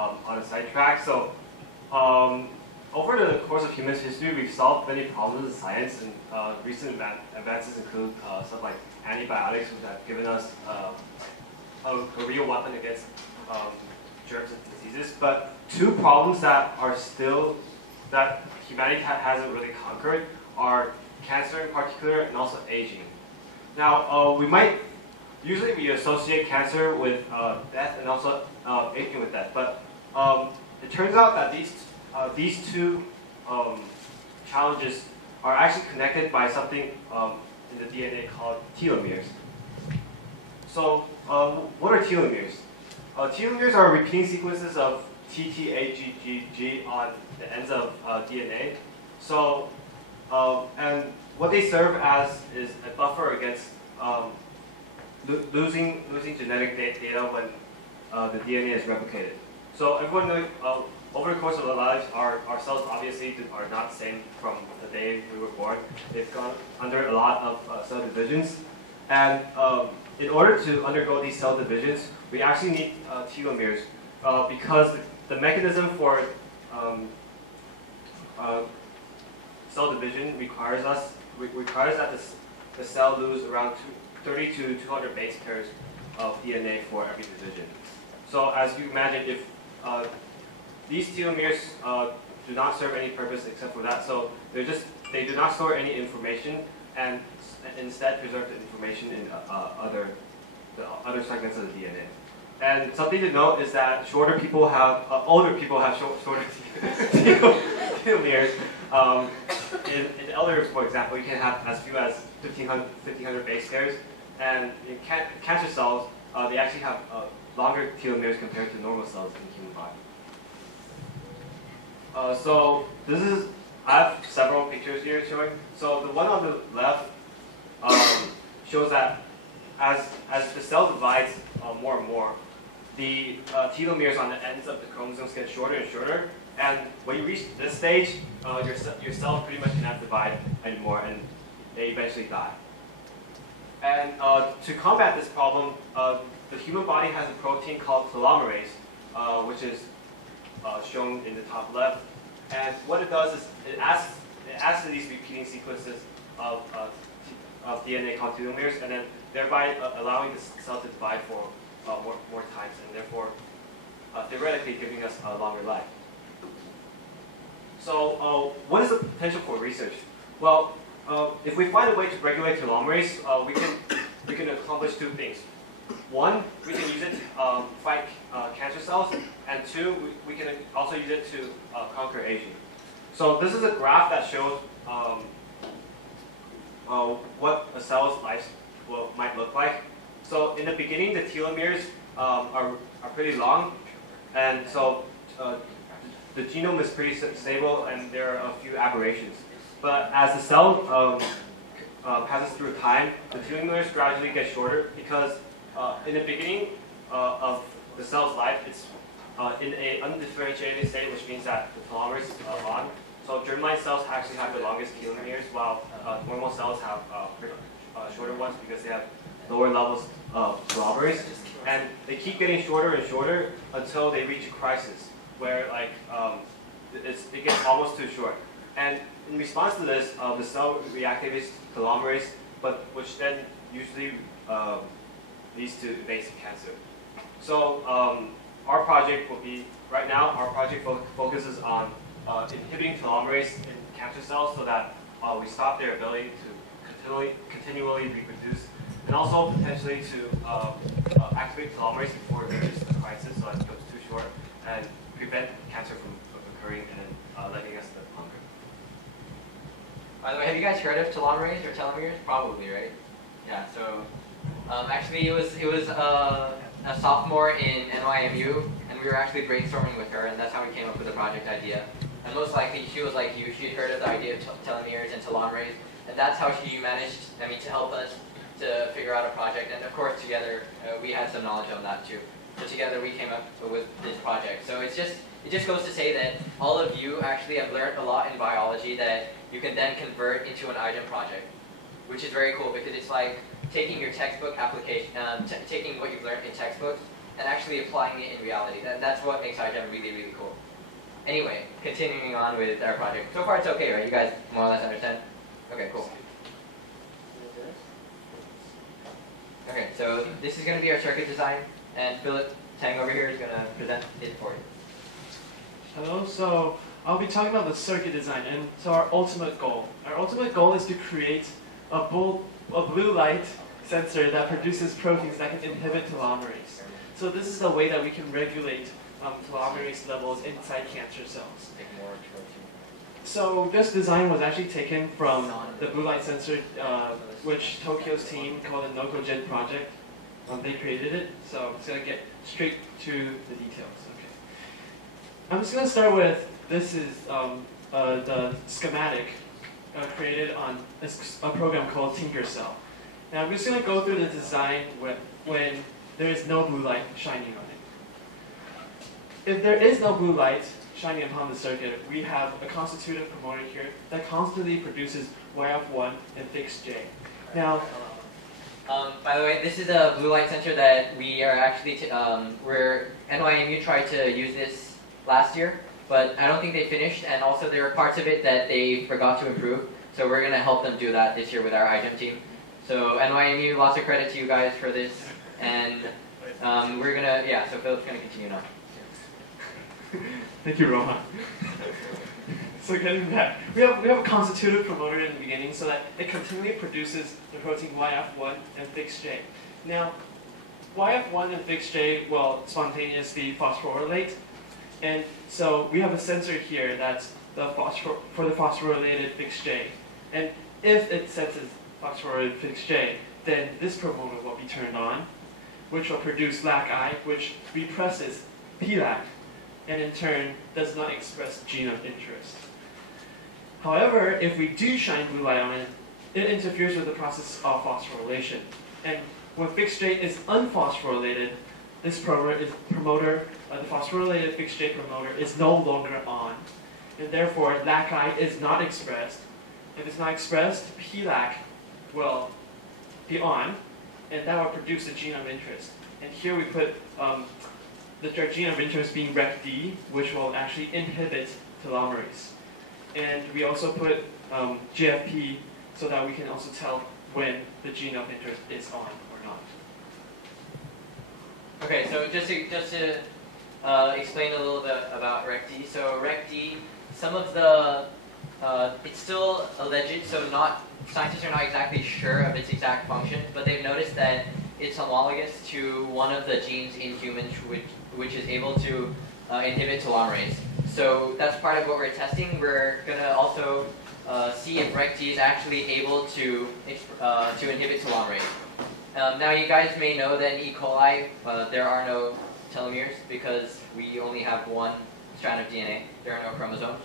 on a sidetrack. So over the course of human history, we've solved many problems in science, and recent advances include stuff like antibiotics, which have given us a real weapon against germs and diseases. But two problems that are still that humanity hasn't really conquered are cancer in particular and also aging. Now, usually we associate cancer with death and also aging with death, but it turns out that these two challenges are actually connected by something in the DNA called telomeres. So, what are telomeres? Telomeres are repeating sequences of T, T, A, G, G, G on the ends of DNA. So, and what they serve as is a buffer against losing genetic data when the DNA is replicated. So everyone knows, over the course of our lives, our cells obviously are not the same from the day we were born. They've gone under a lot of cell divisions. And in order to undergo these cell divisions, we actually need telomeres because the mechanism for cell division requires that the cell lose around 30 to 200 base pairs of DNA for every division. So as you imagine, if these telomeres do not serve any purpose except for that, so they do not store any information and instead preserve the information in the other segments of the DNA. And something to note is that older people have shorter telomeres. In elders, for example, you can have as few as 1,500 base pairs, and in cancer cells, they actually have longer telomeres compared to normal cells in the human body. So I have several pictures here showing. So the one on the left shows that as the cell divides more and more, the telomeres on the ends of the chromosomes get shorter and shorter. And when you reach this stage, your cell pretty much cannot divide anymore, and they eventually die. And to combat this problem, the human body has a protein called telomerase, which is shown in the top left. And what it does is it adds to these repeating sequences of DNA called telomeres, and then thereby allowing the cell to divide for more times, and therefore theoretically giving us a longer life. So what is the potential for research? Well, if we find a way to regulate telomerase, we can accomplish two things. One, we can use it to fight cancer cells, and two, we can also use it to conquer aging. So this is a graph that shows what a cell's life might look like. So in the beginning, the telomeres are pretty long, and so the genome is pretty stable, and there are a few aberrations. But as the cell passes through time, the telomeres gradually get shorter because in the beginning of the cell's life, it's in an undifferentiated state, which means that the telomerase is long. So germline cells actually have the longest telomeres, while normal cells have shorter ones because they have lower levels of telomerase. And they keep getting shorter and shorter until they reach a crisis, where it gets almost too short. And in response to this, the cell reactivates telomerase, but which then usually leads to invasive cancer. So our project will be, right now, our project focuses on inhibiting telomerase in cancer cells so that we stop their ability to continually reproduce, and also potentially to activate telomerase before it reaches a crisis so it becomes too short, and prevent cancer from occurring and letting us live longer. By the way, have you guys heard of telomerase or telomeres? Probably, right? Yeah. So actually, it was a sophomore in NYMU, and we were actually brainstorming with her, and that's how we came up with the project idea. And most likely, she was like you. She had heard of the idea of telomeres and telomerase, and that's how she managed, to help us to figure out a project. And of course, together, we had some knowledge on that too. So together, we came up with this project. So it just goes to say that all of you actually have learned a lot in biology that you can then convert into an item project, which is very cool because it's like taking your textbook application, taking what you've learned in textbooks and actually applying it in reality. That's what makes iGEM really, really cool. Anyway, continuing on with our project. So far it's okay, right? You guys more or less understand? Okay, cool. Okay, so this is going to be our circuit design, and Philip Tang over here is going to present it for you. Hello, so I'll be talking about the circuit design, and so our ultimate goal. Our ultimate goal is to create a blue light sensor that produces proteins that can inhibit telomerase. So this is the way that we can regulate telomerase levels inside cancer cells. So this design was actually taken from the blue light sensor, which Tokyo's team called the NocoGen project. They created it, so I'm just going to get straight to the details. Okay. I'm just going to start with, this is the schematic created on a program called TinkerCell. Now I'm just going to go through the design when there is no blue light shining on it. If there is no blue light shining upon the circuit, we have a constitutive promoter here that constantly produces YF1 and fixed J. Now, by the way, this is a blue light sensor that we are actually, NYMU tried to use this last year, but I don't think they finished, and also there are parts of it that they forgot to improve, so we're going to help them do that this year with our iGEM team. So NYMU, lots of credit to you guys for this, and we're going to, yeah, so Philip's going to continue now. Thank you, Rohan. So getting back, we have a constitutive promoter in the beginning so that it continually produces the protein YF1 and fixed J. Now, YF1 and fixed J will spontaneously phosphorylate, and so we have a sensor here that's for the phosphorylated fixed J. And if it senses phosphorylated fixed J, then this promoter will be turned on, which will produce LAC-I, which represses PLAC, and in turn does not express gene of interest. However, if we do shine blue light on it, it interferes with the process of phosphorylation. And when fixed J is unphosphorylated, this promoter, the phosphorylated fixed J promoter, is no longer on. And therefore, LAC-I is not expressed. If it's not expressed, PLAC will be on, and that will produce the gene of interest. And here we put the gene of interest being RECD, which will actually inhibit telomerase. And we also put GFP so that we can also tell when the gene of interest is on or not. Okay, so just to explain a little bit about RECD. So RECD, some of the, it's still alleged, so scientists are not exactly sure of its exact function, but they've noticed that it's homologous to one of the genes in humans which is able to inhibit telomerase. So that's part of what we're testing. We're going to also see if RECD is actually able to inhibit telomerase. Now you guys may know that in E. coli there are no telomeres because we only have one strand of DNA. There are no chromosomes.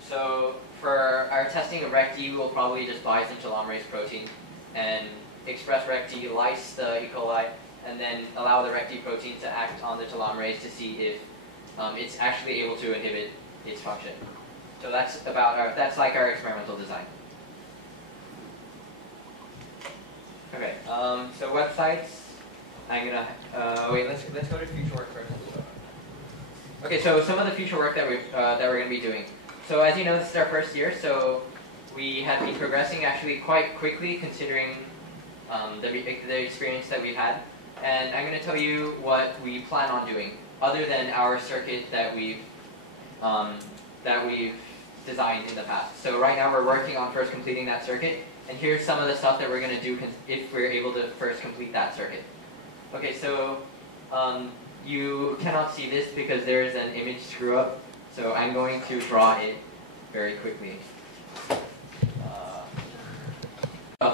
So for our testing of RECD, we will probably just buy some telomerase protein and express RECD, lyse the E. coli, and then allow the RECD protein to act on the telomerase to see if it's actually able to inhibit its function. So that's that's like our experimental design. Okay, so websites. I'm gonna wait. Let's go to future work first. Okay, so some of the future work that we're gonna be doing. So as you know, this is our first year, so we have been progressing actually quite quickly considering the experience that we've had. And I'm going to tell you what we plan on doing, other than our circuit that we've designed in the past. So right now we're working on first completing that circuit, and here's some of the stuff that we're going to do if we're able to first complete that circuit. Okay, so you cannot see this because there's an image screw up, so I'm going to draw it very quickly.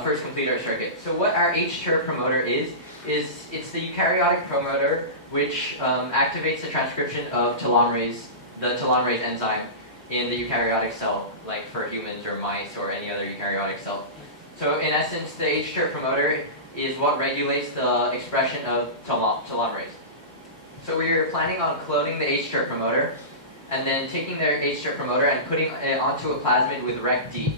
First complete our circuit. So what our H-TER promoter is it's the eukaryotic promoter which activates the transcription of telomerase, the telomerase enzyme in the eukaryotic cell, like for humans or mice or any other eukaryotic cell. So in essence, the H-TER promoter is what regulates the expression of telomerase. So we're planning on cloning the H-TER promoter and then taking the H-TER promoter and putting it onto a plasmid with RECD.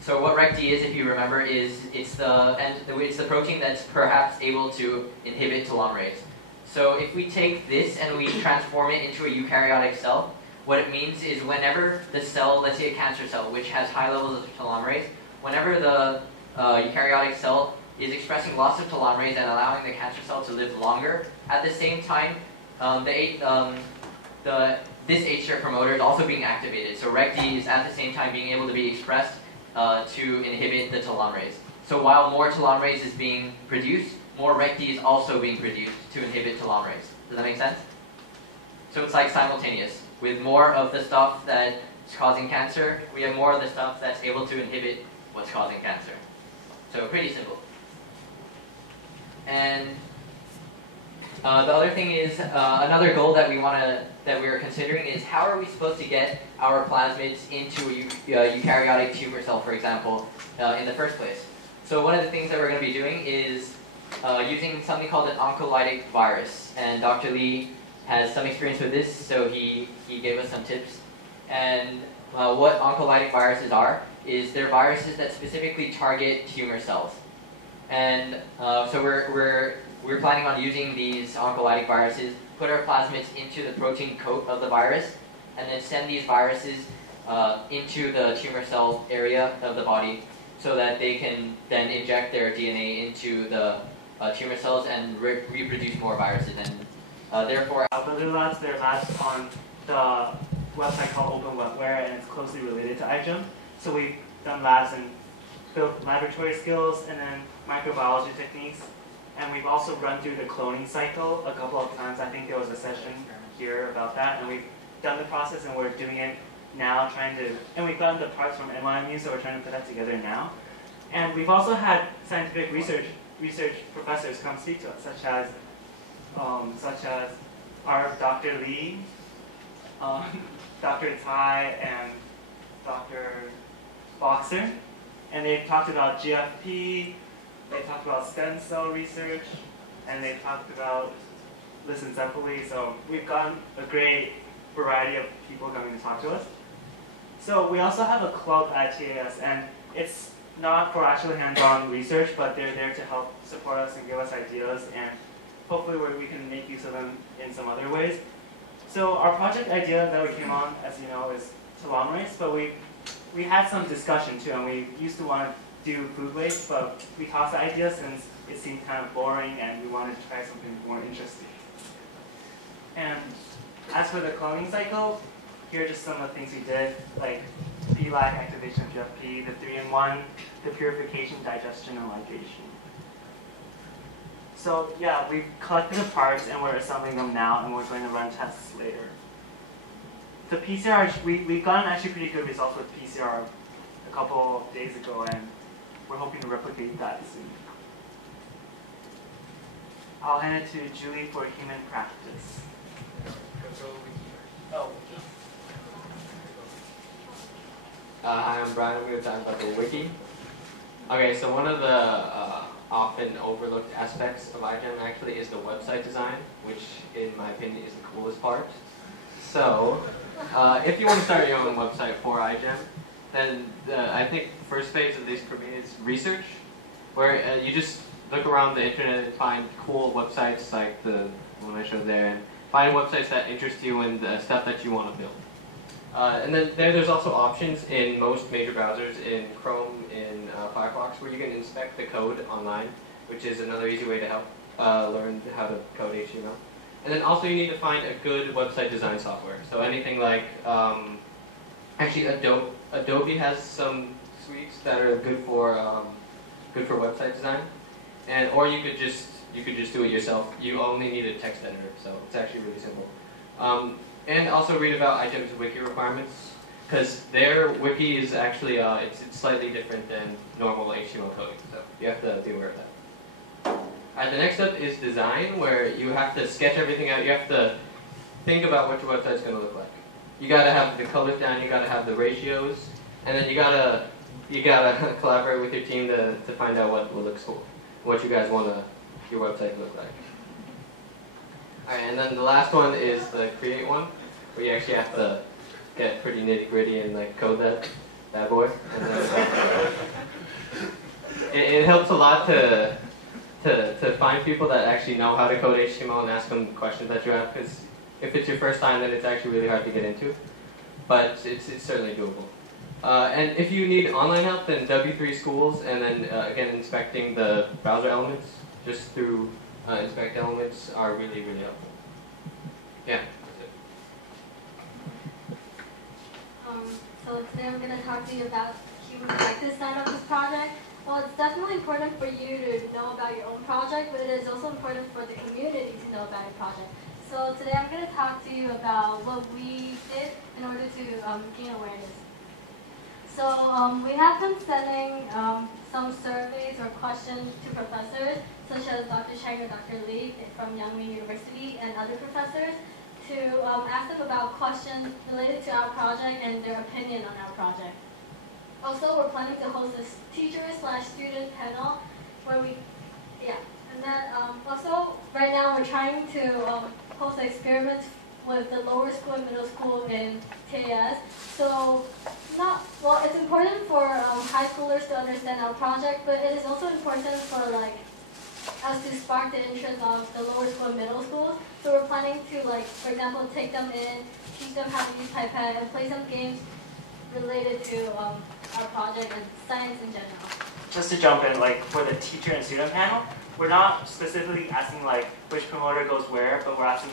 So what RECD is, if you remember, is it's the protein that's perhaps able to inhibit telomerase. So if we take this and we transform it into a eukaryotic cell, what it means is whenever the cell, let's say a cancer cell, which has high levels of telomerase, whenever the eukaryotic cell is expressing lots of telomerase and allowing the cancer cell to live longer, at the same time, this HCR promoter is also being activated. So RECD is at the same time being able to be expressed to inhibit the telomerase. So while more telomerase is being produced, more RECD is also being produced to inhibit telomerase. Does that make sense? So it's like simultaneous. With more of the stuff that's causing cancer, we have more of the stuff that's able to inhibit what's causing cancer. So pretty simple. And the other thing is, another goal that we're considering is how are we supposed to get our plasmids into a eukaryotic tumor cell, for example, in the first place. So one of the things that we're going to be doing is using something called an oncolytic virus. And Dr. Lee has some experience with this, so he gave us some tips. And what oncolytic viruses are is they're viruses that specifically target tumor cells. And so we're planning on using these oncolytic viruses, put our plasmids into the protein coat of the virus, and then send these viruses into the tumor cell area of the body so that they can then inject their DNA into the tumor cells and reproduce more viruses. And therefore, Other labs, there are labs on the website called OpenWebWare, and it's closely related to iGEM. So we've done labs and built laboratory skills and then microbiology techniques. And we've also run through the cloning cycle a couple of times. I think there was a session here about that. And we've done the process and we're doing it now, and we've gotten the parts from NYMU, so we're trying to put that together now. And we've also had scientific research professors come speak to us, such as our Dr. Lee, Dr. Tai, and Dr. Boxer. And they've talked about GFP, they talked about stem cell research, and they talked about lissencephaly. So we've gotten a great variety of people coming to talk to us. So we also have a club at TAS, and it's not for actual hands-on research, but they're there to help support us and give us ideas, and hopefully we can make use of them in some other ways. So our project idea that we came on, as you know, is telomerase, but we had some discussion too, and we used to want to do food waste, but we tossed the idea since it seemed kind of boring and we wanted to try something more interesting. And as for the cloning cycle, here are just some of the things we did, like PLAC activation of GFP, the 3-in-1, the purification, digestion, and ligation. So yeah, we've collected the parts and we're assembling them now, and we're going to run tests later. The PCR, we've gotten actually pretty good results with PCR a couple of days ago, and we're hoping to replicate that soon. I'll hand it to Julie for human practice. Oh. Hi, I'm Brian. I'm going to talk about the wiki. Okay, so one of the often overlooked aspects of iGEM actually is the website design, which in my opinion is the coolest part. So, if you want to start your own website for iGEM, then I think the first phase, at least for me, is research, where you just look around the internet and find cool websites like the one I showed there, and find websites that interest you and the stuff that you want to build. And then there's also options in most major browsers, in Chrome, in Firefox, where you can inspect the code online, which is another easy way to help learn how to code HTML. And then also you need to find a good website design software. So anything like, actually Adobe has some suites that are good for website design, or you could just do it yourself. You only need a text editor, so it's actually really simple. And also read about iGEM's wiki requirements, because their wiki is actually it's slightly different than normal HTML coding, so you have to be aware of that. Alright, the next step is design, where you have to sketch everything out. You have to think about what your website's going to look like. You got to have the colors down. You got to have the ratios, and then you gotta collaborate with your team to find out what looks cool, what you guys want your website to look like. Alright, and then the last one is the create one, where you actually have to get pretty nitty gritty and like code that boy. And then, it helps a lot to to find people that actually know how to code HTML and ask them questions that you have, because if it's your first time, then it's actually really hard to get into. But it's certainly doable. And if you need online help, then W3 Schools, and then again inspecting the browser elements just through inspect elements are really, really helpful. Yeah, that's it. So today I'm going to talk to you about human practice side of this project. Well, it's definitely important for you to know about your own project, but it is also important for the community to know about your project. So today I'm going to talk to you about what we did in order to gain awareness. So we have been sending some surveys or questions to professors, such as Dr. Chang or Dr. Lee from NYMU University and other professors, to ask them about questions related to our project and their opinion on our project. Also, we're planning to host a teacher/student panel where and then also right now we're trying to host experiments with the lower school and middle school in TAS. So, it's important for high schoolers to understand our project, but it is also important for us to spark the interest of the lower school and middle schools. So we're planning to, for example, take them in, teach them how to use Pipette, and play some games related to our project and science in general. Just to jump in, for the teacher and student panel, we're not specifically asking which promoter goes where, but we're asking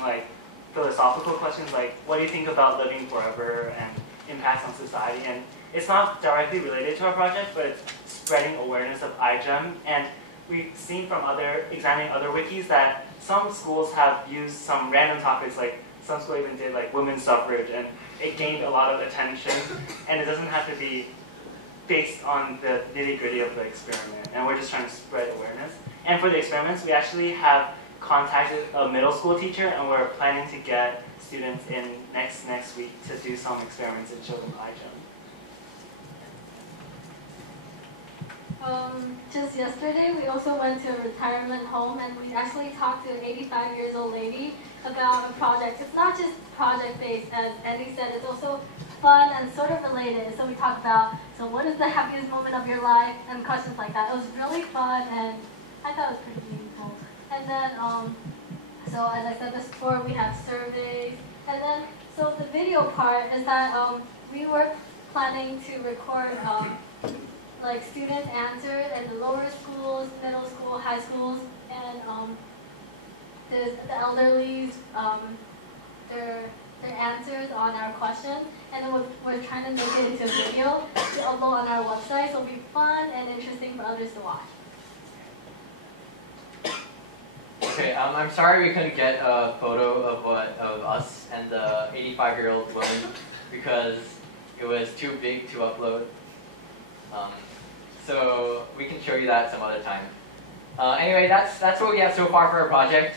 philosophical questions like, what do you think about living forever and impacts on society? And it's not directly related to our project, but it's spreading awareness of iGEM. And we've seen from examining other wikis that some schools have used some random topics, some school even did women's suffrage, and it gained a lot of attention. And it doesn't have to be based on the nitty-gritty of the experiment. And we're just trying to spread awareness. And for the experiments, we actually have contacted a middle school teacher, and we're planning to get students in next week to do some experiments and show them iGEM. Just yesterday, we also went to a retirement home, and we actually talked to an 85-year-old lady about a project. It's not just project-based, as Andy said, it's also fun and sort of related. So we talked about, so what is the happiest moment of your life, and questions like that. It was really fun, and I thought it was pretty meaningful. And then, so as I said before, we have surveys. And then, so the video part is that we were planning to record student answers in the lower schools, middle school, high schools, and the elderly's their answers on our questions. And then we're trying to make it into a video to upload on our website, so it'll be fun and interesting for others to watch. Okay, I'm sorry we couldn't get a photo of us and the 85-year-old woman because it was too big to upload. So we can show you that some other time. Anyway, that's what we have so far for our project.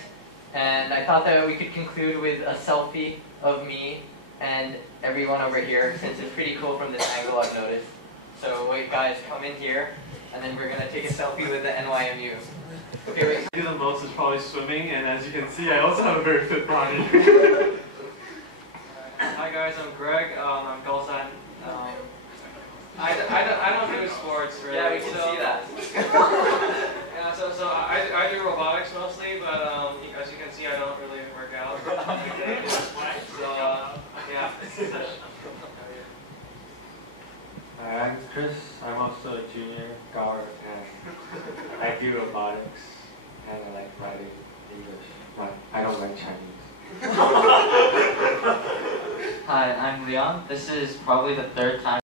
And I thought that we could conclude with a selfie of me and everyone over here, since it's pretty cool from this angle I've noticed. So wait guys, come in here, and then we're going to take a selfie with the NYMU. Okay, wait. I do the most is probably swimming, and as you can see, I also have a very fit body. Hi guys, I'm Greg. I'm Golsan. I don't do sports really. Yeah, we can see that. Yeah, so I do robotics mostly, but as you can see, I don't really work out. So yeah. Hi, I'm Chris. I'm also a junior guard, and I do robotics, and I like writing English, but I don't like Chinese. Hi, I'm Leon. This is probably the third time